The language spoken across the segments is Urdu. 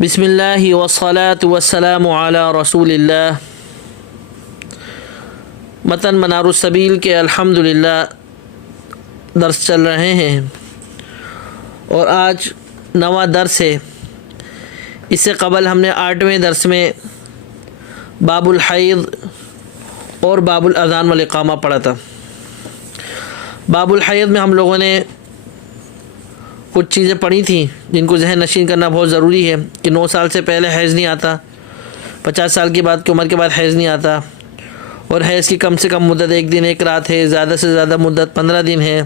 بسم اللہ والصلاة والسلام علی رسول اللہ۔ متن منار السبیل کے الحمدللہ درس چل رہے ہیں اور آج 9واں درس ہے۔ اس سے قبل ہم نے 8ویں درس میں باب الحیض اور باب الاذان والاقامہ پڑھا تھا۔ باب الحیض میں ہم لوگوں نے کچھ چیزیں پڑھی تھیں جن کو ذہن نشین کرنا بہت ضروری ہے کہ 9 سال سے پہلے حیض نہیں آتا، 50 سال کی عمر کے بعد حیض نہیں آتا، اور حیض کی کم سے کم مدت 1 دن 1 رات ہے، زیادہ سے زیادہ مدت 15 دن ہے،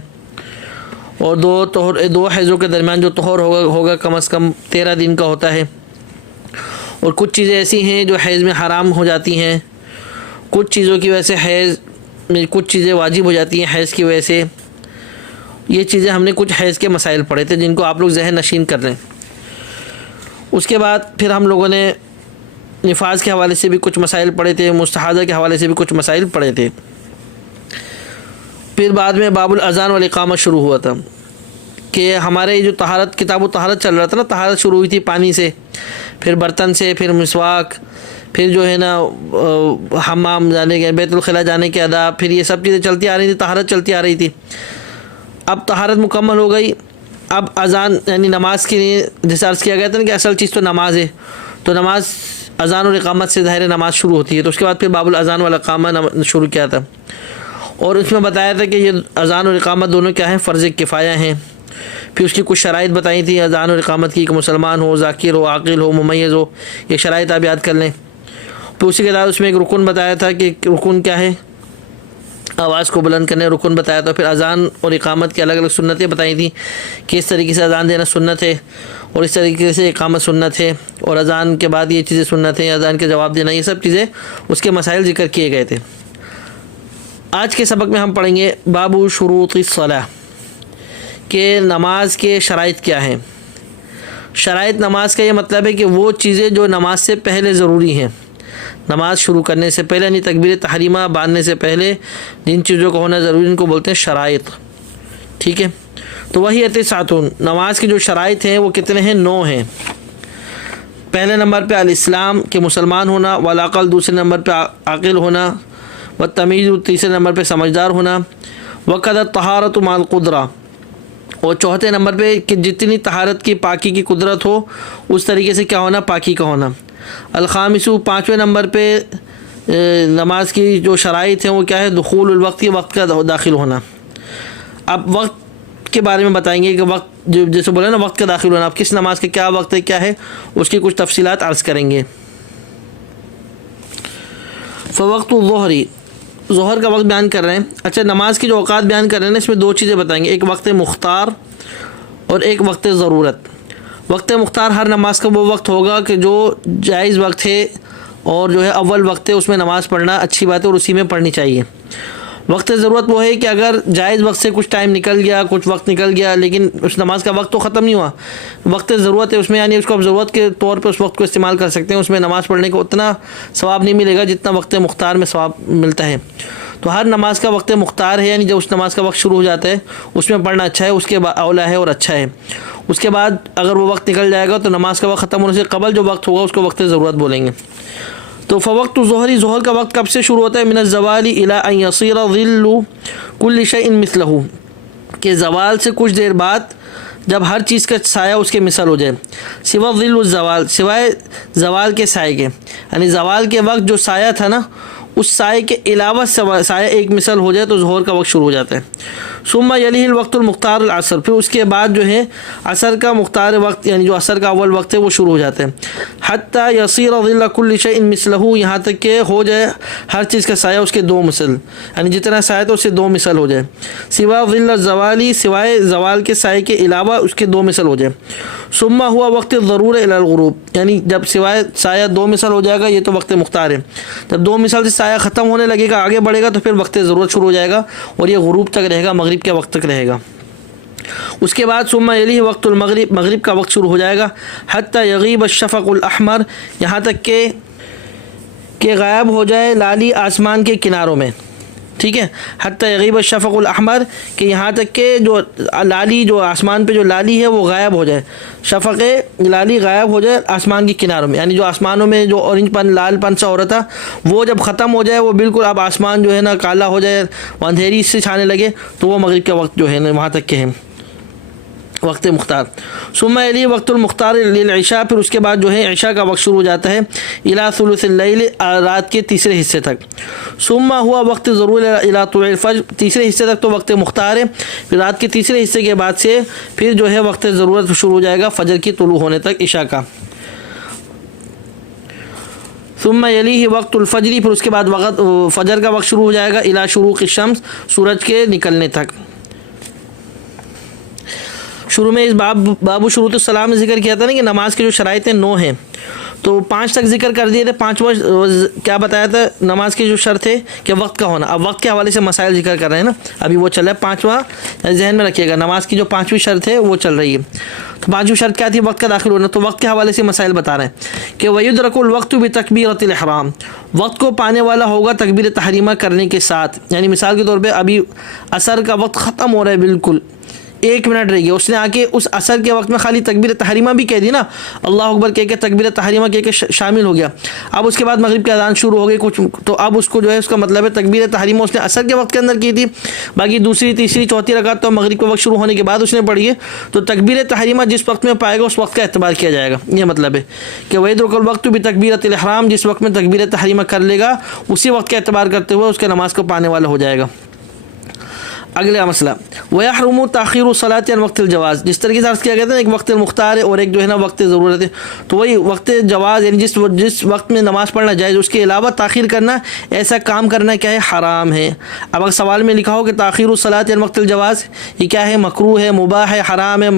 اور دو حیضوں کے درمیان جو طہور ہوگا کم از کم 13 دن کا ہوتا ہے۔ اور کچھ چیزیں ایسی ہیں جو حیض میں حرام ہو جاتی ہیں، کچھ چیزوں کی وجہ سے حیض میں کچھ چیزیں واجب ہو جاتی ہیں حیض کی وجہ سے۔ یہ چیزیں ہم نے کچھ حیض کے مسائل پڑھے تھے جن کو آپ لوگ ذہن نشین کر لیں۔ اس کے بعد پھر ہم لوگوں نے نفاس کے حوالے سے بھی کچھ مسائل پڑھے تھے، مستحاضہ کے حوالے سے بھی کچھ مسائل پڑھے تھے۔ پھر بعد میں باب الاذان والاقامہ شروع ہوا تھا کہ ہمارے جو طہارت کتاب و طہارت چل رہا تھا نا، طہارت شروع ہوئی تھی پانی سے، پھر برتن سے، پھر مسواک، پھر جو ہے نا حمام جانے کے، بیت الخلاء جانے کے آداب، پھر یہ سب چیزیں چلتی آ رہی تھی، طہارت چلتی آ رہی تھی۔ اب طہارت مکمل ہو گئی، اب اذان یعنی نماز کے لیے جیسے عرض کیا گیا تھا نا کہ اصل چیز تو نماز ہے، تو نماز اذان اور اقامت سے ظاہر نماز شروع ہوتی ہے۔ تو اس کے بعد پھر باب الاذان والاقامہ شروع کیا تھا، اور اس میں بتایا تھا کہ یہ اذان اور اقامت دونوں کیا ہیں، فرض کفایہ ہیں۔ پھر اس کی کچھ شرائط بتائی تھی اذان اور اقامت کی، کہ مسلمان ہو، ذاکر ہو، عاقل ہو، ممیز ہو، یہ شرائط آپ یاد کر لیں۔ پھر اسی کے بعد اس میں ایک رکن بتایا تھا کہ رکن کیا ہے، آواز کو بلند کرنے رکن بتایا تھا۔ پھر اذان اور اقامت کی الگ الگ سنتیں بتائی تھیں کہ اس طریقے سے اذان دینا سنت ہے اور اس طریقے سے اقامت سنت ہے، اور اذان کے بعد یہ چیزیں سنت ہیں، اذان کے جواب دینا، یہ سب چیزیں اس کے مسائل ذکر کیے گئے تھے۔ آج کے سبق میں ہم پڑھیں گے باب شروط الصلاۃ، کہ نماز کے شرائط کیا ہیں۔ شرائط نماز کا یہ مطلب ہے کہ وہ چیزیں جو نماز سے پہلے ضروری ہیں، نماز شروع کرنے سے پہلے یعنی تکبیر تحریمہ باندھنے سے پہلے جن چیزوں کا ہونا ضروری ان کو بولتے ہیں شرائط، ٹھیک ہے۔ تو وہی تسعۃ، نماز کی جو شرائط ہیں وہ کتنے ہیں؟ 9 ہیں۔ پہلے نمبر پہ الاسلام، کہ مسلمان ہونا، والعقل دوسرے نمبر پہ عاقل ہونا، والتمیز تیسرے نمبر پہ سمجھدار ہونا، وقد الطہارۃ مع القدرہ، اور چوتھے نمبر پہ کہ جتنی طہارت کی پاکی کی قدرت ہو اس طریقے سے کیا ہونا، پاکی کا ہونا۔ الخامس، 5ویں نمبر پہ نماز کی جو شرائط ہیں وہ کیا ہے، دخول الوقت، وقت کا داخل ہونا۔ اب وقت کے بارے میں بتائیں گے کہ وقت جیسے بولے نا وقت کا داخل ہونا، اب کس نماز کا کیا وقت ہے، کیا ہے، اس کی کچھ تفصیلات عرض کریں گے۔ فوقت الظہر، ظہر کا وقت بیان کر رہے ہیں۔ اچھا، نماز کی جو اوقات بیان کر رہے ہیں اس میں 2 چیزیں بتائیں گے، ایک وقت مختار اور ایک وقت ضرورت۔ وقت مختار ہر نماز کا وہ وقت ہوگا کہ جو جائز وقت ہے اور جو ہے اول وقت ہے، اس میں نماز پڑھنا اچھی بات ہے اور اسی میں پڑھنی چاہیے۔ وقت ضرورت وہ ہے کہ اگر جائز وقت سے کچھ ٹائم نکل گیا، کچھ وقت نکل گیا، لیکن اس نماز کا وقت تو ختم نہیں ہوا، وقت ضرورت ہے اس میں، یعنی اس کو اب ضرورت کے طور پہ اس وقت کو استعمال کر سکتے ہیں، اس میں نماز پڑھنے کو اتنا ثواب نہیں ملے گا جتنا وقت مختار میں ثواب ملتا ہے۔ تو ہر نماز کا وقت مختار ہے، یعنی جب اس نماز کا وقت شروع ہو جاتا ہے اس میں پڑھنا اچھا ہے، اس کے بعد اولا ہے اور اچھا ہے۔ اس کے بعد اگر وہ وقت نکل جائے گا تو نماز کا وقت ختم ہونے سے قبل جو وقت ہوگا اس کو وقت ضرورت بولیں گے۔ تو فوقت الظہر، ظہر کا وقت کب سے شروع ہوتا ہے؟ من الزوال الی ان یصیر ظل کل شیء مثلہ، کہ زوال سے کچھ دیر بعد جب ہر چیز کا سایہ اس کے مثل ہو جائے۔ سوا ظل الزوال، سوائے زوال کے سائے کے، یعنی زوال کے وقت جو سایہ تھا نا اس سائے کے علاوہ سایہ ایک مثل ہو جائے تو ظہر کا وقت شروع ہو جاتا ہے۔ ثم یلیہ الوقت المختار العصر، پھر اس کے بعد جو ہے عصر کا مختار وقت یعنی جو عصر کا اول وقت ہے وہ شروع ہو جاتا ہے۔ حتی یصیر ظل کل شیء مثلہ، یہاں تک کہ ہو جائے ہر چیز کا سایہ اس کے 2 مثل، یعنی جتنا سایہ تو اس سے 2 مثل ہو جائے۔ سوا ظل الزوالی، سوائے زوال کے سائے کے علاوہ اس کے 2 مثل ہو جائے۔ ثم ہوا وقت الضرور الی الغروب، یعنی جب سوائے سایہ 2 مثل ہو جائے گا یہ تو وقت مختار ہے، جب 2 مثل سے سایہ ختم ہونے لگے گا آگے بڑھے گا تو پھر وقت ضرورت شروع ہو جائے گا اور یہ غروب تک رہے گا، مغرب کے وقت تک رہے گا۔ اس کے بعد ثم یلیہ وقت المغرب، مغرب کا وقت شروع ہو جائے گا۔ حتی یغیب الشفق الاحمر، یہاں تک کہ غائب ہو جائے لالی آسمان کے کناروں میں، ٹھیک ہے، حتی یغیب الشفق الاحمر، کہ یہاں تک کہ جو لالی، جو آسمان پہ جو لالی ہے وہ غائب ہو جائے، شفق لالی غائب ہو جائے آسمان کی کناروں میں، یعنی جو آسمانوں میں جو اورنج پن لال پن سا ہو رہا تھا وہ جب ختم ہو جائے، وہ بالکل اب آسمان جو ہے نا کالا ہو جائے، اندھیری سے چھانے لگے، تو وہ مغرب کا وقت جو ہے نا وہاں تک کہ ہے وقت مختار۔ ثم یلی وقت المختار للعشاء، پھر اس کے بعد جو ہے عشاء کا وقت شروع ہو جاتا ہے، الی ثلث اللیل، رات کے تیسرے حصے تک۔ ثم ہوا وقت ضرور الی طلوع الفجر، تیسرے حصے تک تو وقت مختار ہے، پھر رات کے تیسرے حصے کے بعد سے پھر جو ہے وقت ضرورت شروع ہو جائے گا فجر کی طلوع ہونے تک عشاء کا۔ ثم یلیہ وقت الفجر، پھر اس کے بعد وقت فجر کا وقت شروع ہو جائے گا، الی شروق الشمس، سورج کے نکلنے تک۔ شروع میں اس باب شروط السلام نے ذکر کیا تھا نا کہ نماز کی جو شرائطیں 9 ہیں، تو 5 تک ذکر کر دیے تھے۔ 5واں کیا بتایا تھا نماز کی جو شرط ہے کہ وقت کا ہونا، اب وقت کے حوالے سے مسائل ذکر کر رہے ہیں نا، ابھی وہ چل رہا ہے 5واں، ذہن میں رکھیے گا، نماز کی جو 5ویں شرط ہے وہ چل رہی ہے۔ تو 5ویں شرط کیا تھی؟ وقت کا داخل ہونا، تو وقت کے حوالے سے مسائل بتا رہے ہیں کہ وَيُدْرَكُ الْوَقْتُ بِتَكْبِيرَةِ الْإِحْرَامِ، وقت کو پانے والا ہوگا تکبیر تحریمہ کرنے کے ساتھ، یعنی مثال کے طور پہ ابھی عصر کا وقت ختم ہو رہا ہے، بالکل 1 منٹ رہ گیا، اس نے آ کے اس عصر کے وقت میں خالی تکبیر تحریمہ بھی کہہ دی نا، اللہ اکبر کہہ کے تکبیر تحریمہ کہہ کے شامل ہو گیا، اب اس کے بعد مغرب کی اذان شروع ہو گئی کچھ، تو اب اس کو جو ہے اس کا مطلب ہے تکبیر تحریمہ اس نے عصر کے وقت کے اندر کی تھی، باقی دوسری تیسری چوتھی رکعت تو مغرب کے وقت شروع ہونے کے بعد اس نے پڑھی ہے، تو تکبیر تحریمہ جس وقت میں پائے گا اس وقت کا اعتبار کیا جائے گا، یہ مطلب ہے کہ وَيُدْرَكُ الْوَقْتُ بِتَكْبِيرَةِ الْإِحْرَامِ، جس وقت میں تکبیر تحریمہ کر لے گا اسی وقت کا اعتبار کرتے ہوئے اس کے نماز کو پانے والا ہو جائے گا۔ اگلا مسئلہ وَيَحْرُمُ تَأْخِيرُ الصَّلَاةِ عَنْ وقت الجواز، جس طریقے سے عرض کیا گیا تھا ایک وقت مختار ہے اور ایک جو ہے نا وقت ضرورت ہے، تو وہی وقت جواز یعنی جس وقت میں نماز پڑھنا جائز اس کے علاوہ تاخیر کرنا، ایسا کام کرنا کیا ہے؟ حرام ہے۔ اب اگر سوال میں لکھا ہو کہ تاخیر الصلاۃ عن وقت الجواز یہ کیا ہے؟ مکروہ ہے، مباح ہے، حرام ہے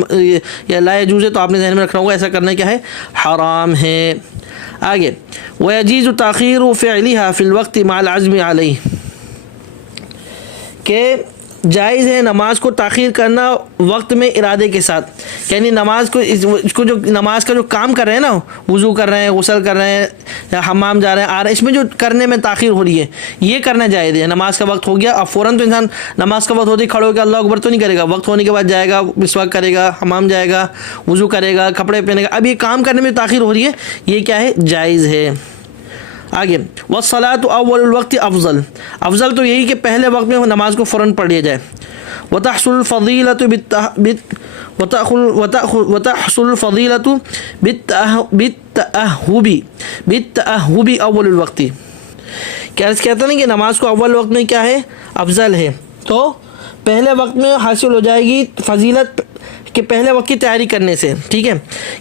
یا لا یجوز ہے، تو آپ نے ذہن میں رکھنا ہوگا ایسا کرنا کیا ہے؟ حرام ہے۔ آگے وَيَجِيزُ تَأْخِيرُ فِعْلِهَا فِي الْوَقْتِ مَعَ الْعَزْمِ عَلَيْهِ، کہ جائز ہے نماز کو تاخیر کرنا وقت میں ارادے کے ساتھ، یعنی نماز کو اس کو جو نماز کا جو کام کر رہے ہیں نا، وضو کر رہے ہیں، غسل کر رہے ہیں، یا حمام جا رہے ہیں، آ رہے ہیں، اس میں جو کرنے میں تاخیر ہو رہی ہے یہ کرنا جائز ہے۔ نماز کا وقت ہو گیا، اب فوراً تو انسان نماز کا وقت ہوتے ہی کھڑے ہو کے اللہ اکبر تو نہیں کرے گا، وقت ہونے کے بعد جائے گا، مسواک کرے گا، حمام جائے گا، وضو کرے گا، کپڑے پہنے گا، اب یہ کام کرنے میں تاخیر ہو رہی ہے، یہ کیا ہے؟ جائز ہے۔ آگے والصلاۃ اول الوقت افضل، افضل تو یہی کہ پہلے وقت میں نماز کو فوراً پڑھ لیا جائے۔ وتحصل الفضیلۃ بالتأہب اول الوقت، کیا کہتا ہے نا کہ نماز کو اول وقت میں کیا ہے؟ افضل ہے، تو پہلے وقت میں حاصل ہو جائے گی فضیلت کہ پہلے وقت کی تیاری کرنے سے، ٹھیک ہے،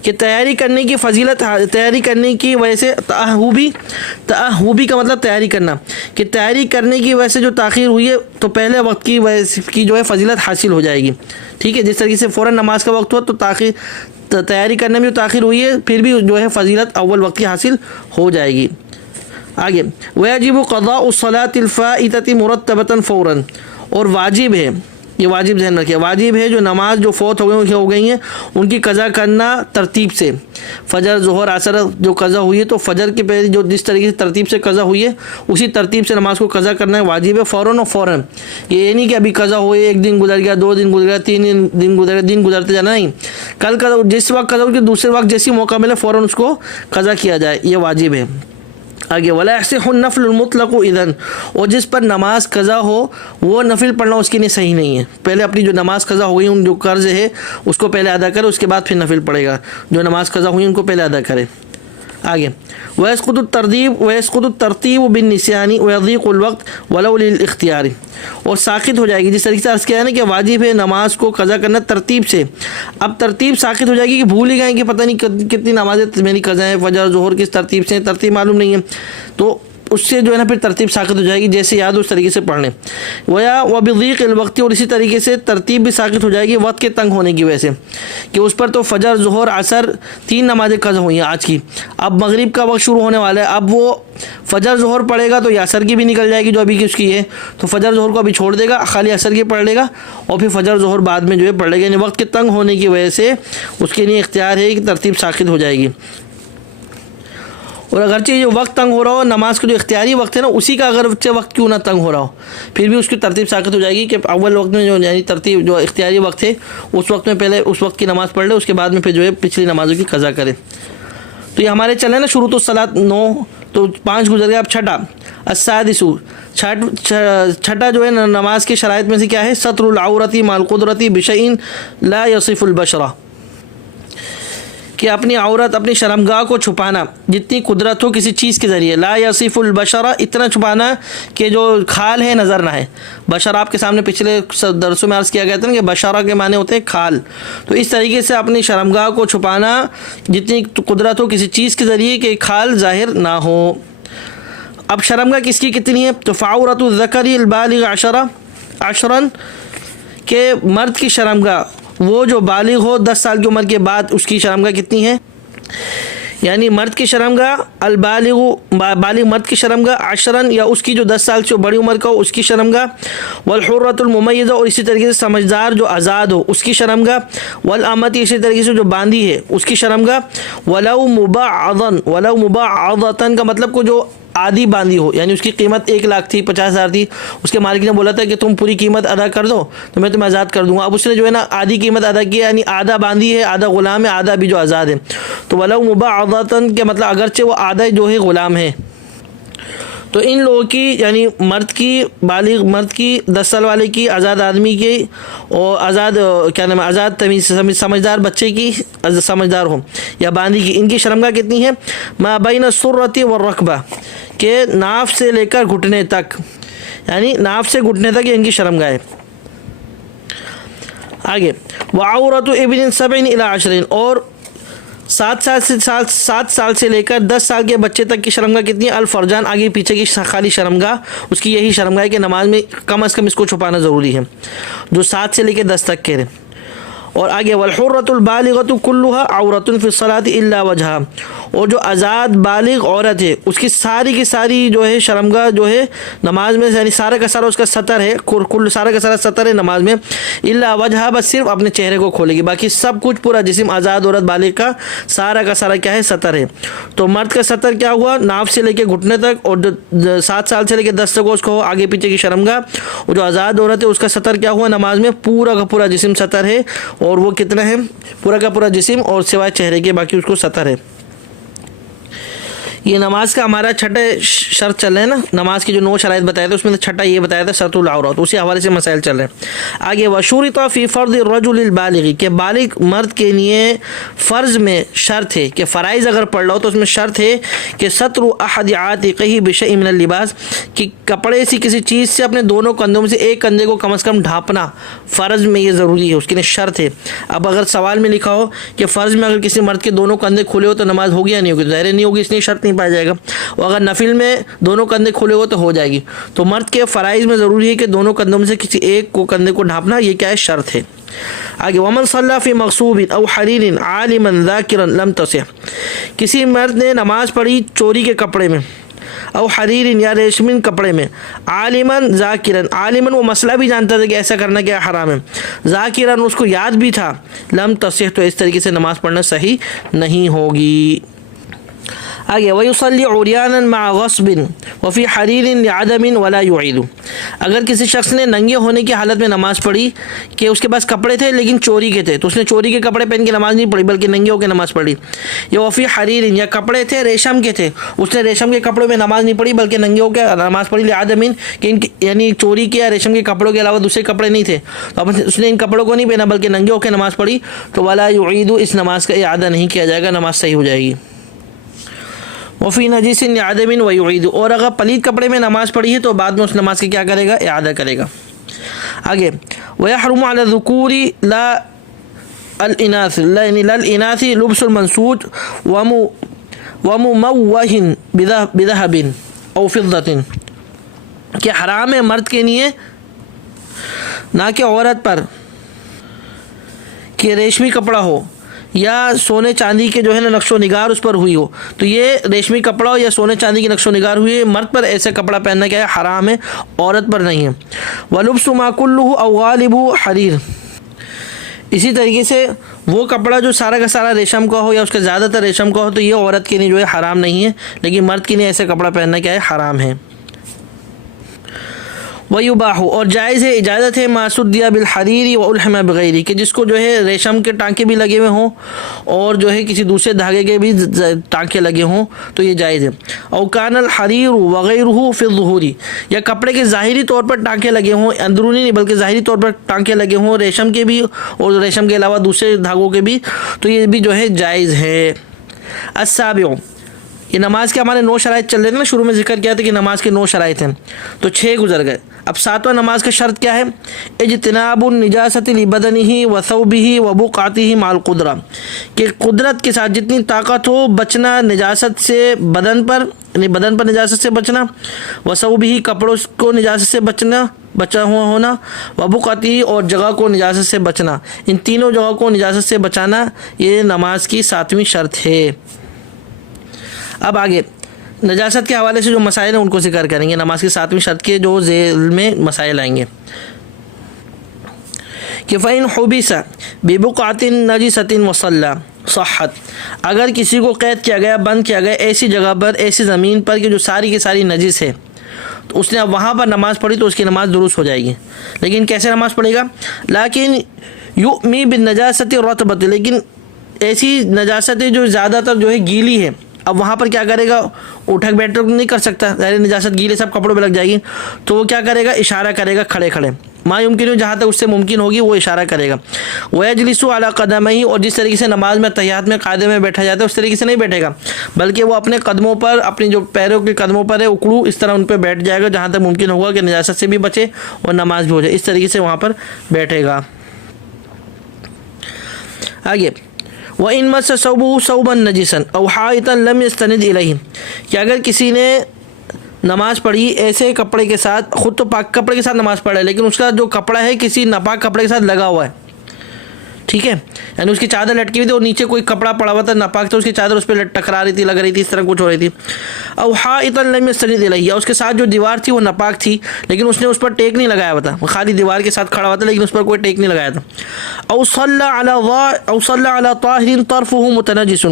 کہ تیاری کرنے کی فضیلت، تیاری کرنے کی وجہ سے تأہبی کا مطلب تیاری کرنا، کہ تیاری کرنے کی وجہ سے جو تاخیر ہوئی ہے تو پہلے وقت کی وجہ کی جو ہے فضیلت حاصل ہو جائے گی، ٹھیک ہے، جس طریقے سے فوراً نماز کا وقت ہوا تو تیاری کرنے میں جو تاخیر ہوئی ہے پھر بھی جو ہے فضیلت اول وقت کی حاصل ہو جائے گی۔ آگے وَيَجِبُ قَضَاءُ الصَّلَاةِ الْفَائِتَةِ مُرَتَّبَةً فَوْرًا، اور واجب ہے، یہ واجب ذہن رکھیے، واجب ہے جو نماز جو فوت ہو گئی ہیں ان کی قضا کرنا ترتیب سے، فجر ظہر عصر جو قضا ہوئی ہے تو فجر کے پہلے جو جس طریقے سے ترتیب سے قضا ہوئی ہے اسی ترتیب سے نماز کو قضا کرنا ہے، واجب ہے، فوراً اور فوراً، یہ نہیں کہ ابھی قضا ہوئی، 1 دن گزر گیا، 2 دن گزر گیا، 3 دن گزر گیا، دن گزرتے جانا نہیں، کل قضا جس وقت قضا ہوئی دوسرے وقت جیسی موقع ملے فوراً اس کو قضا کیا جائے، یہ واجب ہے۔ آگے ولا يصح النفل المطلق اذن، اور جس پر نماز قضا ہو وہ نفل پڑھنا اس کے لیے صحیح نہیں ہے، پہلے اپنی جو نماز قضا ہو گئی ان جو قرض ہے اس کو پہلے ادا کرے، اس کے بعد پھر نفل پڑھے گا، جو نماز قضا ہوئی ان کو پہلے ادا کرے۔ آگے ويسقط الترتیب بالنسیان ويضيق الوقت ولو للاختیار، اور ساقط ہو جائے گی، جس طریقے سے عرض کیا ہے نا کہ واجب ہے نماز کو قضا کرنا ترتیب سے، اب ترتیب ساقط ہو جائے گی کہ بھول ہی گئے کہ پتہ نہیں کتنی نمازیں میری قضا ہیں، فجر ظہر کس ترتیب سے، ترتیب معلوم نہیں ہے، تو اس سے جو ہے نا پھر ترتیب ساقط ہو جائے گی، جیسے یاد اس طریقے سے پڑھ لیں۔ وبضیق الوقت، اور اسی طریقے سے ترتیب بھی ساقط ہو جائے گی وقت کے تنگ ہونے کی وجہ سے، کہ اس پر تو فجر ظہر عصر 3 نمازیں قضا ہوئی ہیں آج کی، اب مغرب کا وقت شروع ہونے والا ہے، اب وہ فجر ظہر پڑھے گا تو یہ عصر کی بھی نکل جائے گی جو ابھی کی اس کی ہے، تو فجر ظہر کو ابھی چھوڑ دے گا، خالی عصر کی پڑھ لے گا اور پھر فجر ظہر بعد میں جو ہے پڑھ لے گا، یعنی وقت کے تنگ ہونے کی وجہ سے اس کے لیے اختیار ہے کہ ترتیب ساقط ہو جائے گی۔ اور اگرچہ جو وقت تنگ ہو رہا ہو نماز کا جو اختیاری وقت ہے نا اسی کا اگر وقت کیوں نہ تنگ ہو رہا ہو پھر بھی اس کی ترتیب ساقط ہو جائے گی کہ اول وقت میں جو یعنی ترتیب جو اختیاری وقت ہے اس وقت میں پہلے اس وقت کی نماز پڑھ لے، اس کے بعد میں پھر جو ہے پچھلی نمازوں کی قضا کرے۔ تو یہ ہمارے چلے نا شروط الصلاۃ 9، تو 5 گزر گیا، اب چھٹا السادس، چھٹا جو ہے نماز کے شرائط میں سے کیا ہے؟ ستر العورتی مع القدرتی بشیء لا یصف البشرہ، کہ اپنی عورت اپنی شرمگاہ کو چھپانا جتنی قدرت ہو کسی چیز کے ذریعے، لا یصف البشرہ، اتنا چھپانا کہ جو کھال ہے نظر نہ ہے۔ بشر آپ کے سامنے پچھلے درسوں میں عرض کیا گیا تھا نا کہ بشرہ کے معنی ہوتے ہیں کھال، تو اس طریقے سے اپنی شرمگاہ کو چھپانا جتنی قدرت ہو کسی چیز کے ذریعے کہ کھال ظاہر نہ ہو۔ اب شرمگاہ کس کی کتنی ہے؟ تو فعورت الذکر البالغ عشرا، کہ مرد کی شرمگاہ وہ جو بالغ ہو 10 سال کی عمر کے بعد اس کی شرمگاہ کتنی ہے؟ یعنی مرد کی شرمگاہ بالغ مرد کی شرمگاہ عشرن، یا اس کی جو 10 سال سے بڑی عمر کا ہو اس کی شرمگاہ، والحرۃ الممیزہ، اور اسی طریقے سے سمجھدار جو آزاد ہو اس کی شرمگاہ، والامۃ، اسی طریقے سے جو باندھی ہے اس کی شرمگاہ، ولو مبعضۃ کا مطلب کو جو آدھی باندھی ہو، یعنی اس کی قیمت 1 لاکھ تھی، 50,000 تھی، اس کے مالک نے بولا تھا کہ تم پوری قیمت ادا کر دو تو میں تمہیں آزاد کر دوں گا، اب اس نے جو ہے نا آدھی قیمت ادا کی، یعنی آدھا باندھی ہے، آدھا غلام ہے، آدھا بھی جو آزاد ہے، تو ولو مبعضۃ کے مطلب اگرچہ وہ آدھا جو ہے غلام ہے۔ تو ان لوگوں کی یعنی مرد کی بالغ مرد کی 10 سال والے کی، آزاد آدمی کی، اور آزاد کیا نام ہے آزاد تمیز سمجھدار بچے کی سمجھدار ہو یا باندھی کی، ان کی شرمگاہ کتنی ہے؟ ما بین السرۃ والرکبہ، کہ ناف سے لے کر گھٹنے تک، یعنی ناف سے گھٹنے تک ان کی شرمگاہ ہے۔ آگے وعورت ابن 7 الی 10، اور 7 سال سے لے کر 10 سال کے بچے تک کی شرمگاہ کتنی ہے؟ الفرجان، آگے پیچھے کی خالی شرمگاہ اس کی یہی شرمگاہ ہے کہ نماز میں کم از کم اس کو چھپانا ضروری ہے، جو 7 سے لے کے 10 تک کے رہے۔ اور آگے والحرۃ البالغۃ کلها عورۃ فی الصلاۃ الا وجهها، اور جو آزاد بالغ عورت ہے اس کی ساری کی ساری جو ہے شرمگاہ جو ہے نماز میں، یعنی سارا کا سارا اس کا ستر ہے، کل سارا کا سارا ستر ہے نماز میں، الا وجهها، بس صرف اپنے چہرے کو کھولے گی، باقی سب کچھ پورا جسم آزاد عورت بالغ کا سارا کیا ہے؟ ستر ہے۔ تو مرد کا ستر کیا ہوا؟ ناف سے لے کے گھٹنے تک، اور 7 سال سے لے کے 10 تک اس کو آگے پیچھے کی شرمگاہ، اور جو آزاد عورت ہے اس کا ستر کیا ہوا نماز میں؟ پورا کا پورا جسم ستر ہے، اور وہ کتنا ہے؟ پورا کا پورا جسم، اور سوائے چہرے کے باقی اس کو ستر ہے۔ یہ نماز کا ہمارا چھٹے شرط چل رہے ہیں نا، نماز کی جو 9 شرائط بتائے تھے اس میں سے چھٹا یہ بتایا تھا ستر العورات، اسی حوالے سے مسائل چل رہے ہیں۔ آگے وشورط فی فرض الرجل البالغ، کہ بالغ مرد کے لیے فرض میں شرط ہے کہ فرائض اگر پڑھ لو تو اس میں شرط ہے کہ ستر احد عاتقہ بشیء من اللباس، کہ کپڑے سے کسی چیز سے اپنے دونوں کندھوں میں سے ایک کندھے کو کم از کم ڈھانپنا فرض میں یہ ضروری ہے، اس کے لیے شرط ہے۔ اب اگر سوال میں لکھا ہو کہ فرض میں اگر کسی مرد کے دونوں کندھے کھلے ہو تو نماز ہوگی یا نہیں ہوگی؟ ظاہر نہیں ہوگی، اس لیے شرط نہیں پایا جائے گا، اور اگر نفل میں دونوں کندھے کھلے ہو تو ہو جائے گی۔ تو مرد کے فرائض میں ضروری ہے کہ دونوں کندھوں میں سے کسی ایک کو کندھے کو ڈھانپنا، یہ کیا ہے؟ شرط ہے۔ آگے ومن صلی فی مغصوب او حریر عالما ذاکرا لم تصح، کسی مرد نے نماز پڑھی چوری کے کپڑے میں، او حریر یا ریشمین کپڑے میں، عالماً ذاکراً، عالماً وہ مسئلہ بھی جانتا تھا کہ ایسا کرنا کیا حرام ہے، ذاکراً اس کو یاد بھی تھا، لم تصح، تو اس طریقے سے نماز پڑھنا صحیح نہیں ہوگی۔ آگے ویصلی عریانا مع غصب وفی حریر لعدم ولا یعید، اگر کسی شخص نے ننگے ہونے کی حالت میں نماز پڑھی کہ اس کے پاس کپڑے تھے لیکن چوری کے تھے، تو اس نے چوری کے کپڑے پہن کے نماز نہیں پڑھی بلکہ ننگے ہو کے نماز پڑھی، یا وفی حریر، یا کپڑے تھے ریشم کے تھے، اس نے ریشم کے کپڑوں میں نماز نہیں پڑھی بلکہ ننگے ہو کے نماز پڑھی، لعدم کہ یعنی چوری کیا ریشم کے کپڑوں کے علاوہ دوسرے کپڑے نہیں تھے، تو اب اس نے ان کپڑوں کو نہیں پہنا بلکہ ننگے ہو کے نماز پڑھی، تو ولا یعید، اس نماز کا اعادہ نہیں کیا جائے گا، نماز صحیح ہو جائے گی۔ وفی نجس لعدم ویعید، اور اگر پلید کپڑے میں نماز پڑھی ہے تو بعد میں اس نماز کے کیا کرے گا؟ اعادہ کرے گا۔ آگے ویحرم علی الذکور لا الاناث، لا الاناث لبس المنسوج ومموہ بذہب او فضۃ، کہ حرام ہے مرد کے لیے نہ کہ عورت پر کہ ریشمی کپڑا ہو یا سونے چاندی کے جو ہے نا نقش و نگار اس پر ہوئی ہو، تو یہ ریشمی کپڑا ہو یا سونے چاندی کی نقش و نگار ہوئی ہے، مرد پر ایسا کپڑا پہننا کیا ہے؟ حرام ہے، عورت پر نہیں ہے۔ وَلُبْسُ مَا كُلُّهُ أَوْ غَالِبُ حریر، اسی طریقے سے وہ کپڑا جو سارا کا سارا ریشم کا ہو یا اس کا زیادہ تر ریشم کا ہو تو یہ عورت کے لیے جو ہے حرام نہیں ہے، لیکن مرد کے لیے ایسے کپڑا پہننا کیا ہے، حرام ہے۔ وَيُبَاحُ اور جائز ہے، اجازت ہے، مَا سُدِّيَ بِالْحَرِيرِ وَأُلْحِمَ بِغَيْرِهِ کہ جس کو جو ہے ریشم کے ٹانکے بھی لگے ہوئے ہوں اور جو ہے کسی دوسرے دھاگے کے بھی ٹانکے لگے ہوں تو یہ جائز ہے۔ أَوْ كَانَ الْحَرِيرُ وَغَيْرُهُ فِي الظُّهُورِ یا کپڑے کے ظاہری طور پر ٹانکے لگے ہوں، اندرونی نہیں بلکہ ظاہری طور پر ٹانکے لگے ہوں ریشم کے بھی اور ریشم کے علاوہ دوسرے دھاگوں کے بھی، تو یہ بھی جو ہے جائز ہے۔ السابع یہ نماز کے ہمارے 9 شرائط چل رہے تھے نا، شروع میں ذکر کیا تھا کہ نماز کے 9 شرائط ہیں، تو 6 گزر گئے۔ اب 7واں نماز کا شرط کیا ہے؟ اجتناب النجاست لبدنہ وثوبہ وبقعتہ مع القدرہ کہ قدرت کے ساتھ جتنی طاقت ہو بچنا نجاست سے بدن پر، یعنی بدن پر نجاست سے بچنا، وثوبہ کپڑوں کو نجاست سے بچا ہوا ہونا، وبقعتہ اور جگہ کو نجاست سے بچنا، ان تینوں جگہ کو نجاست سے بچانا یہ نماز کی 7ویں شرط ہے۔ اب آگے نجاست کے حوالے سے جو مسائل ہیں ان کو ذکر کریں گے، نماز کی 7ویں شرط کے جو ذیل میں مسائل آئیں گے کہ فَإِنْ حُبِسَ بِبُقْعَةٍ نَجِسَةٍ وَصَلَّى صحت اگر کسی کو قید کیا گیا، بند کیا گیا ایسی جگہ پر، ایسی زمین پر کہ جو ساری کی ساری نجس ہے، تو اس نے اب وہاں پر نماز پڑھی تو اس کی نماز درست ہو جائے گی۔ لیکن کیسے نماز پڑھے گا؟ لیکن یؤمی بالنجاست رطبۃ لیکن ایسی نجاست جو زیادہ تر جو ہے گیلی ہے، اب وہاں پر کیا کرے گا؟ اٹھک بیٹھک نہیں کر سکتا، ظاہر نجاست گیلے سب کپڑوں پہ لگ جائے گی، تو وہ کیا کرے گا؟ اشارہ کرے گا کھڑے کھڑے، ما یمکن جہاں تک اس سے ممکن ہوگی وہ اشارہ کرے گا۔ وَيَجْلِسُ عَلَى قَدَمَيْهِ اور جس طریقے سے نماز میں تحیات میں قاعدے میں بیٹھا جاتا ہے اس طریقے سے نہیں بیٹھے گا، بلکہ وہ اپنے قدموں پر، اپنی جو پیروں کے قدموں پر ہے اکڑو اس طرح ان پہ بیٹھ جائے گا جہاں تک ممکن ہوگا کہ نجاست سے بھی بچے اور نماز بھی ہو جائے، اس طریقے سے وہاں پر بیٹھے گا۔ آگے وَإِن مَسَّ ثَوْبُهُ ثَوْبًا نَجِسًا أَوْ حَائِطًا لَمْ يَسْتَنِدْ إِلَيْهِ کہ اگر کسی نے نماز پڑھی ایسے کپڑے کے ساتھ، خود تو پاک کپڑے کے ساتھ نماز پڑھ رہا ہے لیکن اس کا جو کپڑا ہے کسی ناپاک کپڑے کے ساتھ لگا ہوا ہے، ٹھیک ہے، یعنی اس کی چادر لٹکی ہوئی تھی اور نیچے کوئی کپڑا پڑا ہوا تھا ناپاک، تو اس کی چادر اس پہ ٹکرا رہی تھی، لگ رہی تھی، اس طرح کچھ ہو رہی تھی۔ او حائطا لم يستند الیہ اس کے ساتھ جو دیوار تھی وہ ناپاک تھی لیکن اس نے اس پر ٹیک نہیں لگایا ہوا تھا، وہ خالی دیوار کے ساتھ کھڑا ہوا تھا لیکن اس پر کوئی ٹیک نہیں لگایا تھا۔ او صلی علی طاہر طرفہ متنجس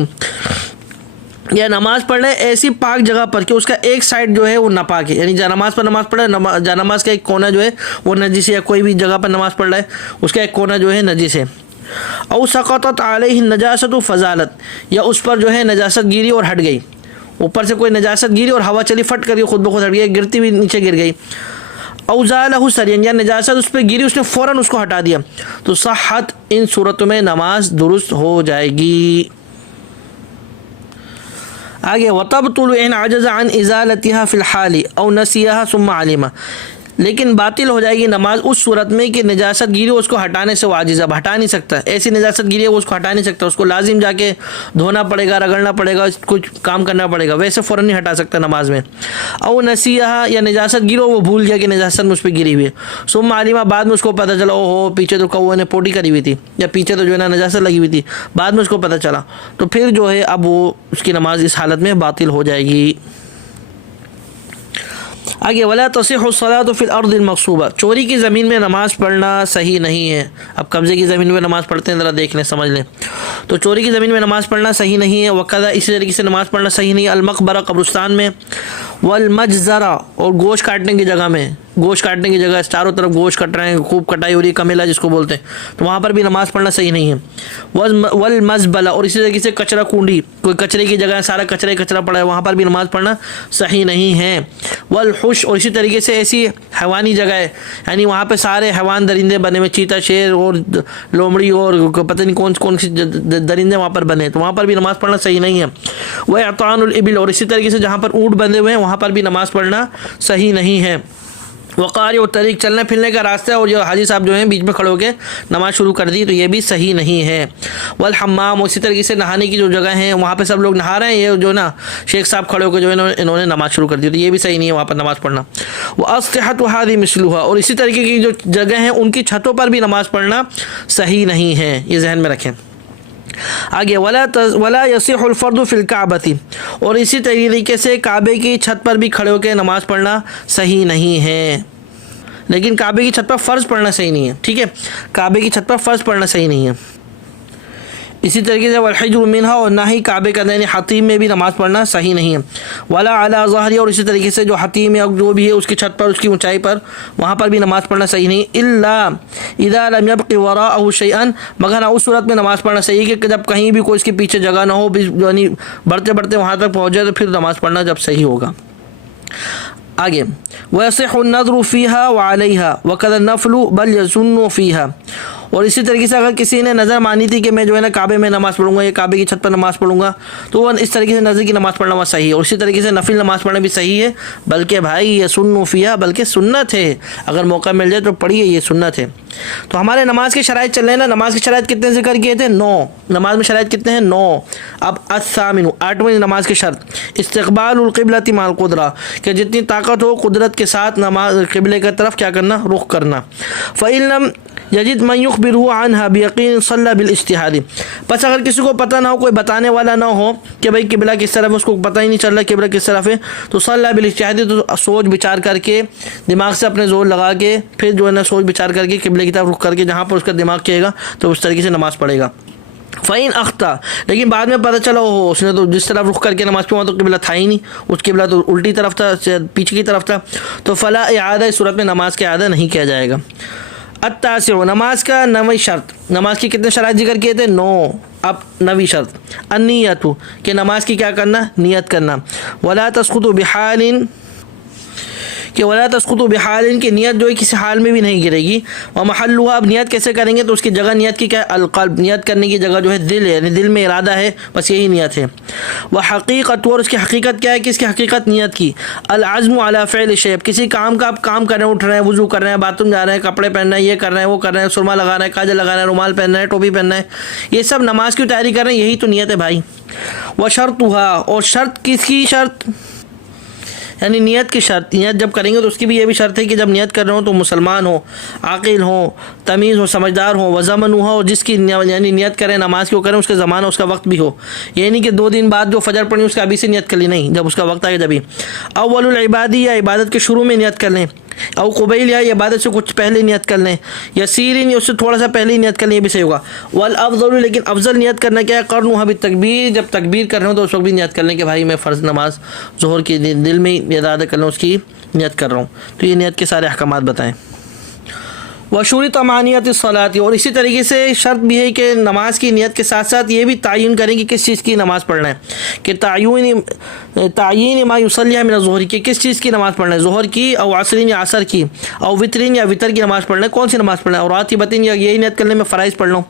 یا نماز پڑھ رہے ایسی پاک جگہ پر کہ اس کا ایک سائڈ جو ہے وہ ناپاک ہے، یعنی جہاں نماز پر نماز پڑھ رہا ہے جہاں نماز کا ایک کونا جو ہے وہ نجس ہے، یا کوئی بھی جگہ پر نماز پڑھ رہا ہے اس کا ایک کونا جو ہے نجس ہے۔ او سقطت علیہ النجاست فزالت یا اس پر جو ہے نجاست گیری اور ہٹ گئی، اوپر سے کوئی نجاست گیری اور ہوا چلی پھٹ کر خود بخود ہٹ گئی، گرتی ہوئی نیچے گر گئی۔ او زالہ سرین یا نجاست اس پہ گری اس نے فوراً اس کو ہٹا دیا، تو صحت ان صورتوں میں نماز درست ہو جائے گی۔ آگے وَتَبْطُلُ إِنْ عَجَزَ عَنْ إِزَالَتِهَا فِي الْحَالِ أَوْ نَسِيَهَا ثُمَّ عَلِمَ لیکن باطل ہو جائے گی نماز اس صورت میں کہ نجاست گیری اس کو ہٹانے سے وہ عاجز، اب ہٹا نہیں سکتا، ایسی نجاست گیری ہے وہ اس کو ہٹا نہیں سکتا، اس کو لازم جا کے دھونا پڑے گا، رگڑنا پڑے گا، کچھ کام کرنا پڑے گا، ویسے فوراً نہیں ہٹا سکتا نماز میں۔ او نسیہا یا نجاست گیرو وہ بھول گیا کہ نجاست مجھ پہ گری ہوئی ہے، ثم علما بعد میں اس کو پتہ چلا او ہو پیچھے تو کوے نے پوٹی کری ہوئی تھی یا پیچھے تو جو ہے نا نجاست لگی ہوئی تھی، بعد میں اس کو پتہ چلا، تو پھر جو ہے اب وہ اس کی نماز اس حالت میں باطل ہو جائے گی۔ آگے ولا تصح الصلاة فی الارض المغصوبہ چوری کی زمین میں نماز پڑھنا صحیح نہیں ہے۔ اب قبضے کی زمین میں نماز پڑھتے ہیں، ذرا دیکھ لیں سمجھ لیں، تو چوری کی زمین میں نماز پڑھنا صحیح نہیں ہے۔ وقضا اسی طریقے سے نماز پڑھنا صحیح نہیں ہے المقبرہ قبرستان میں، والمجزرہ اور گوشت کاٹنے کی جگہ میں، گوشت کاٹنے کی جگہ چاروں طرف گوشت کٹ رہے ہیں، خوب کٹائی ہو رہی ہے، کمیلا جس کو بولتے ہیں، تو وہاں پر بھی نماز پڑھنا صحیح نہیں ہے۔ والمزبلہ اور اسی طریقے سے کچرا کنڈی، کوئی کچرے کی جگہ سارا کچرا پڑا ہے وہاں پر بھی نماز پڑھنا صحیح نہیں ہے۔ والحش اور اسی طریقے سے ایسی حیوانی جگہ ہے، یعنی وہاں پہ سارے حیوان درندے بنے ہوئے، چیتا، شیر اور لومڑی اور پتہ نہیں کون سی درندے وہاں پر بنے، تو وہاں پر بھی نماز پڑھنا صحیح نہیں ہے۔ واعطان الابل اور اسی طریقے سے جہاں پر اونٹ بندھے ہوئے ہیں وہاں پر بھی نماز پڑھنا صحیح نہیں ہے۔ وقاری اور طریق چلنے پھرنے کا راستہ ہے اور جو حاجی صاحب جو ہیں بیچ میں کھڑے ہو کے نماز شروع کر دی تو یہ بھی صحیح نہیں ہے۔ والحمام اسی طریقے سے نہانے کی جو جگہ ہیں وہاں پہ سب لوگ نہا رہے ہیں، یہ جو نا شیخ صاحب کھڑے ہو کے جو ہے انہوں نے نماز شروع کر دی تو یہ بھی صحیح نہیں ہے وہاں پر نماز پڑھنا۔ واسطحت هذه مثلها اور اسی طریقے کی جو جگہ ہیں ان کی چھتوں پر بھی نماز پڑھنا صحیح نہیں ہے، یہ ذہن میں رکھیں۔ آگے ولا یصح الفرد فی الکعبۃ اور اسی طریقے سے کعبے کی چھت پر بھی کھڑے ہو کے نماز پڑھنا صحیح نہیں ہے۔ لیکن کعبے کی چھت پر فرض پڑھنا صحیح نہیں ہے. ٹھیک ہے, کعبے کی چھت پر فرض پڑھنا صحیح نہیں ہے. اسی طریقے سے والحجر منہا, اور نہ ہی کعبے کا یعنی حتیم میں بھی نماز پڑھنا صحیح نہیں ہے. ولا علی ظہری, اور اسی طریقے سے جو حتیم یا جو بھی ہے اس کی چھت پر, اس کی اونچائی پر, وہاں پر بھی نماز پڑھنا صحیح نہیں. الا اذا لم يبق وراءه شيئا, مگر ہاں اس صورت میں نماز پڑھنا صحیح ہے کہ جب کہیں بھی کوئی اس کے پیچھے جگہ نہ ہو, یعنی بڑھتے بڑھتے وہاں تک پہنچ جائے تو پھر نماز پڑھنا جب صحیح ہوگا. آگے وَيَصِحُ النَّظْرُ فِيهَا وَعَلَيْهَا وَكَذَا النَّفْلُ بَلْ يَسُنُّ فِيهَا. اور اسی طریقے سے اگر کسی نے نظر مانی تھی کہ میں جو ہے نا کعبے میں نماز پڑھوں گا یا کعبے کی چھت پر نماز پڑھوں گا, تو وہ اس طریقے سے نظر کی نماز پڑھنا وہ صحیح ہے. اور اسی طریقے سے نفل نماز پڑھنا بھی صحیح ہے, بلکہ بھائی یہ سنو فیہا, بلکہ سنت ہے, اگر موقع مل جائے تو پڑھیے, یہ سنت ہے. تو ہمارے نماز کے شرائط چل رہے ہیں نا. نماز کے شرائط کتنے ذکر کیے تھے؟ 9. نماز میں شرائط کتنے ہیں؟ 9. اب الثامن, 8ویں نماز کی شرط, استقبال القبلۃ مع القدرہ, کہ جتنی طاقت ہو قدرت کے ساتھ نماز قبلے کی طرف کیا کرنا؟ رخ کرنا. فإن لم یجد من یخبرہ عنہا بیقین صلی بالاجتہاد, پس اگر کسی کو پتہ نہ ہو, کوئی بتانے والا نہ ہو کہ بھئی قبلہ کس طرف ہے, اس کو پتہ ہی نہیں چل رہا قبلہ کس طرف ہے, تو صلی بالاجتہاد, تو سوچ بچار کر کے, دماغ سے اپنے زور لگا کے, پھر جو ہے نا سوچ بچار کر کے قبلے کی طرف رخ کر کے جہاں پر اس کا دماغ کہے گا تو اس طریقے سے نماز پڑھے گا. فَإِنْ أَخْطَأَ, لیکن بعد میں پتہ چلا ہو اس نے تو جس طرف رخ کر کے نماز پڑھا تو قبلہ تھا ہی نہیں, اس قبلہ تو الٹی طرف تھا, پیچھے کی طرف تھا, تو فلا اعادہ, اس صورت میں نماز کے اعادہ نہیں کیا جائے گا. التاسع, نماز کا 9ویں شرط. نماز کی کتنے شرائط ذکر کیے تھے؟ 9. اب 9ویں شرط النیت, کہ نماز کی کیا کرنا؟ نیت کرنا. ولا تسقط بحال, کہ ولا تسقط بحال, کی نیت جو ہے کسی حال میں بھی نہیں گرے گی. ومحلها, اب نیت کیسے کریں گے؟ تو اس کی جگہ نیت کی کیا ہے؟ القلب, نیت کرنے کی جگہ جو ہے دل ہے, یعنی دل میں ارادہ ہے, بس یہی نیت ہے. وحقیقت, اور اس کی حقیقت کیا ہے؟ کس کی حقیقت؟ نیت کی. العزم علی فعل شیء, کسی کام کا آپ کام کر رہے ہیں, اٹھ رہے ہیں, وضو کر رہے ہیں, باتھ روم جا رہے ہیں, کپڑے پہن رہے ہیں, یہ کر رہے ہیں, وہ کر رہے ہیں, سرما لگا رہے ہیں, کاجل لگا رہے ہیں, رومال پہن رہے ہیں, ٹوپی پہن رہے ہیں, یہ سب نماز کی تیاری کر رہے ہیں, یہی تو نیت ہے بھائی. وشرطها, اور شرط کس کی شرط؟ یعنی نیت کی شرط. نیت جب کریں گے تو اس کی بھی یہ بھی شرط ہے کہ جب نیت کر رہے ہوں تو مسلمان ہو, عاقل ہو, تمیز ہو, سمجھدار ہو, وزمن ہو, اور جس کی یعنی نیت کریں نماز کی وہ کریں اس کے زمانہ اس کا وقت بھی ہو. یہ نہیں کہ 2 دن بعد جو فجر پڑھی اس کا ابھی سے نیت کر لی, نہیں, جب اس کا وقت آئے جبھی. اول العبادی, یا عبادت کے شروع میں نیت کر لیں. او قبیل, یا عبادت سے کچھ پہلے نیت کر لیں. یسیرین, یا اس سے تھوڑا سا پہلے نیت کر لیں, یہ بھی صحیح ہوگا. والافضل, لیکن افضل نیت کرنا کیا ہے؟ قرنها بالتکبیر, جب تکبیر کر رہے ہوں تو اس وقت بھی نیت کر لیں کہ بھائی میں فرض نماز ظہر کی دل میں ارادہ کر لوں, اس کی نیت کر رہا ہوں. تو یہ نیت کے سارے احکامات بتائیں. وشرط طمانینۃ الصلاۃ, اور اسی طریقے سے شرط بھی ہے کہ نماز کی نیت کے ساتھ ساتھ یہ بھی تعین کریں کہ کس چیز کی نماز پڑھنا ہے, کہ تعین ما یصلی من الظہر, کی کس چیز کی نماز پڑھنا ہے, ظہر کی, او عصرین یا عصر کی, او وترین یا وطر کی نماز پڑھنا ہے, کون سی نماز پڑھنا ہے, اور راتبتین, یا یہی نیت کرنے میں فرائض پڑھ لوں,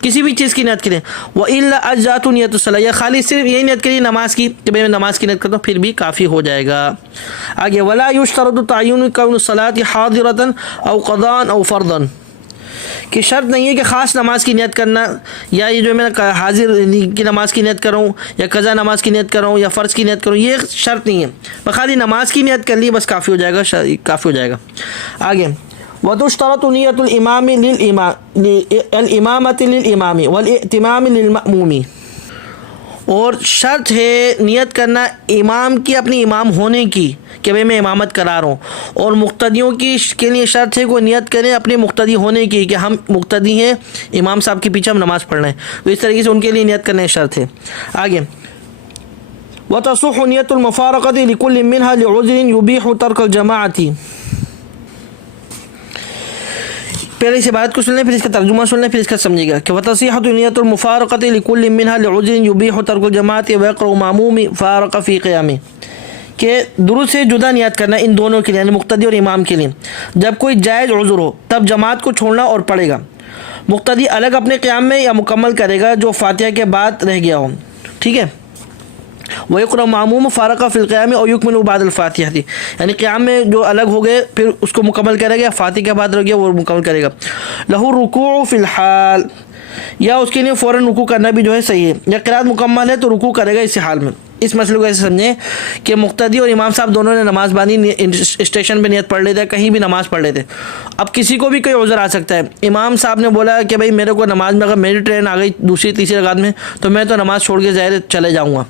کسی بھی چیز کی نیت کریں. والا اجزات نیت الصلاۃ, یا خالی صرف یہی نیت کریے نماز کی کہ میں نماز کی نیت کرتا ہوں, پھر بھی کافی ہو جائے گا. آگے ولا یشترط تعین کون الصلاۃ حاضرۃ او قضاء او فرض, کہ شرط نہیں ہے کہ خاص نماز کی نیت کرنا, یا یہ جو میں حاضر کی نماز کی نیت کروں, یا قضا نماز کی نیت کروں, یا فرض کی نیت کروں, یہ شرط نہیں ہے. خالی نماز کی نیت کر لی بس کافی ہو جائے گا, کافی ہو جائے گا. آگے وتشترط نیت الامام الامامۃ للامام والائتمام للمأموم, اور شرط ہے نیت کرنا امام کی, اپنی امام ہونے کی, کہ بھئی میں امامت کرا رہا ہوں, اور مقتدیوں کی کے لیے شرط ہے کہ وہ نیت کریں اپنے مقتدی ہونے کی, کہ ہم مقتدی ہیں, امام صاحب کے پیچھے ہم نماز پڑھ رہے ہیں, تو اس طریقے سے ان کے لیے نیت کرنے شرط ہے. آگے وتصح نیت المفارقۃ لكل منها لعذر يبيح ترك الجماعۃ, پہلے اس عبارت کو سن لیں, پھر اس کا ترجمہ سن لیں, پھر اس کا سمجھے گا کہ وتصیحۃ نیت المفارقۃ لكل منها لعذر يبيح ترك الجماعۃ ويقرأ مأموم فارق في قيامه, کہ درود سے جدا نیت کرنا ان دونوں کے لیے, یعنی مقتدی اور امام کے لیے, جب کوئی جائز عذر ہو تب جماعت کو چھوڑنا اور پڑھے گا. مقتدی الگ اپنے قیام میں یا مکمل کرے گا جو فاتحہ کے بعد رہ گیا ہو, ٹھیک ہے. وَيَقْرَأُ مَأْمُومٌ فَارَقَ فِي الْقِيَامِ أَوْ يُكْمِلُ بَعْدَ الْفَاتِحَةِ, یعنی قیام میں جو الگ ہو گئے پھر اس کو مکمل کرے گا, فاتحہ کے بعد رہ گیا وہ مکمل کرے گا. لَهُ الرُّكُوعُ فِي الْحَالِ, یا اس کے لیے فوراً رکوع کرنا بھی جو ہے صحیح ہے, یا قرات مکمل ہے تو رکوع کرے گا اسی حال میں. اس مسئلے کو ایسے سمجھیں کہ مقتدی اور امام صاحب دونوں نے نماز باندھی، اسٹیشن پہ نیت پڑھ لیتے، کہیں بھی نماز پڑھ لیتے. اب کسی کو بھی کوئی عذر آ سکتا ہے. امام صاحب نے بولا کہ بھائی میرے کو نماز میں اگر میری ٹرین آ گئی دوسری تیسری رکعت میں تو میں تو نماز چھوڑ کے ظاہر چلے جاؤں گا.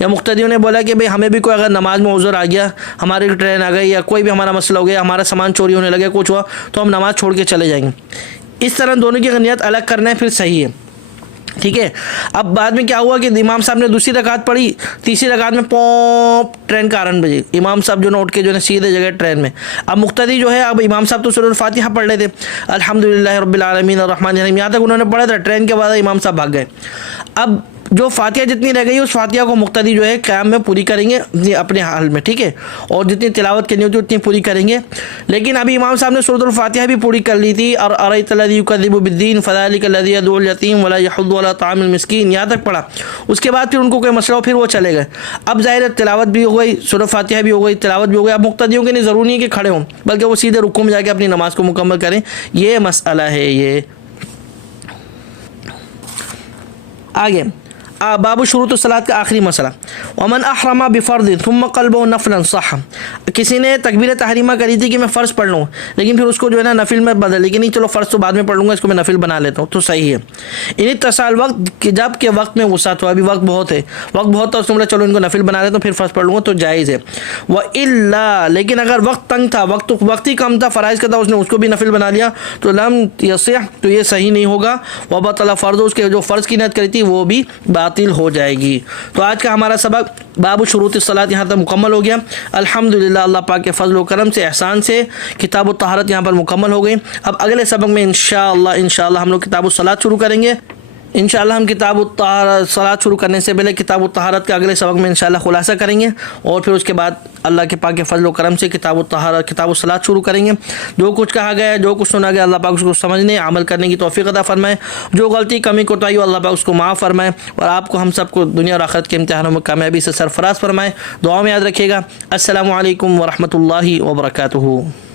یا مقتدیوں نے بولا کہ بھئی ہمیں بھی کوئی اگر نماز میں عذر آ گیا، ہماری ٹرین آ گئی یا کوئی بھی ہمارا مسئلہ ہو گیا، ہمارا سامان چوری ہونے لگے، کچھ ہوا تو ہم نماز چھوڑ کے چلے جائیں گے. اس طرح دونوں کی اگر نیت الگ کرنا ہے پھر صحیح ہے. ٹھیک ہے. اب بعد میں کیا ہوا کہ امام صاحب نے دوسری رکعت پڑھی، تیسری رکعت میں ٹرین کا ہارن بجی، امام صاحب جو نا اٹھ کے جو ہے سیدھے جگہ ٹرین میں. اب مقتدی جو ہے، اب امام صاحب تو سورۃ الفاتحہ پڑھ لیتے، الحمدللہ رب العالمین الرحمن الرحیم یہاں تک انہوں نے پڑھا تھا. ٹرین کے بعد امام صاحب بھاگ گئے. اب جو فاتحہ جتنی رہ گئی اس فاتحہ کو مقتدی جو ہے قیام میں پوری کریں گے اپنے حال میں. ٹھیک ہے. اور جتنی تلاوت کرنی ہوتی اتنی پوری کریں گے. لیکن ابھی امام صاحب نے سورۃ الفاتحہ بھی پوری کر لی تھی، اور ارأیت الذی یکذب بالدین فذلک الذی یدعو الیتیم ولا یحض علی طعام المسکین یہاں تک پڑھا. اس کے بعد پھر ان کو کوئی مسئلہ ہو پھر وہ چلے گئے. اب ظاہر تلاوت بھی ہو گئی، سورۃ فاتحہ بھی ہو گئی، تلاوت بھی ہو گئی. اب مقتدیوں کے لیے ضروری نہیں ہے کہ کھڑے ہوں، بلکہ وہ سیدھے رکوع میں جا کے اپنی نماز کو مکمل کریں. یہ مسئلہ ہے. یہ آگے باب شروط الصلاۃ کا آخری مسئلہ. ومن احرم بفرض ثم قلبه نفلا صح. کسی نے تکبیر تحریمہ کری تھی کہ میں فرض پڑھ لوں، لیکن پھر اس کو جو ہے نا نفل میں بدل لی کہ نہیں چلو فرض تو بعد میں پڑھ لوں گا، اس کو میں نفل بنا لیتا ہوں، تو صحیح ہے. ان تصال وقت جب کہ وقت میں وسعت ہو، ابھی وقت بہت ہے، اس نے بولا چلو ان کو نفل بنا لیتا ہوں پھر فرض پڑھ لوں گا، تو جائز ہے. والا لیکن اگر وقت تنگ تھا، وقت ہی کم تھا، فرائض کا تھا، اس نے اس کو بھی نفل بنا لیا تو لم یصح، تو یہ صحیح نہیں ہوگا. وبطل فرض، اس کے جو فرض کی نیت کری تھی وہ بھی باطل ہو جائے گی. تو آج کا ہمارا سبق باب شروط الصلاۃ یہاں تک مکمل ہو گیا. الحمدللہ اللہ پاک کے فضل و کرم سے، احسان سے کتاب الطہارت یہاں پر مکمل ہو گئی. اب اگلے سبق میں انشاءاللہ ہم لوگ کتاب الصلاۃ شروع کریں گے. انشاءاللہ ہم کتاب الصلاۃ شروع کرنے سے پہلے کتاب الطہارت کا اگلے سبق میں انشاءاللہ خلاصہ کریں گے، اور پھر اس کے بعد اللہ کے پاک کے فضل و کرم سے کتاب الصلاۃ شروع کریں گے. جو کچھ کہا گیا ہے، جو کچھ سنا گیا، اللہ پاک اس کو سمجھنے عمل کرنے کی توفیق عطا فرمائے. جو غلطی کمی کوتاہی ہو اللہ پاک اس کو معاف فرمائے، اور آپ کو ہم سب کو دنیا اور آخرت کے امتحانوں میں کامیابی سے سرفراز فرمائے. دعا میں یاد رکھیے گا. السلام علیکم ورحمۃ اللہ وبرکاتہ.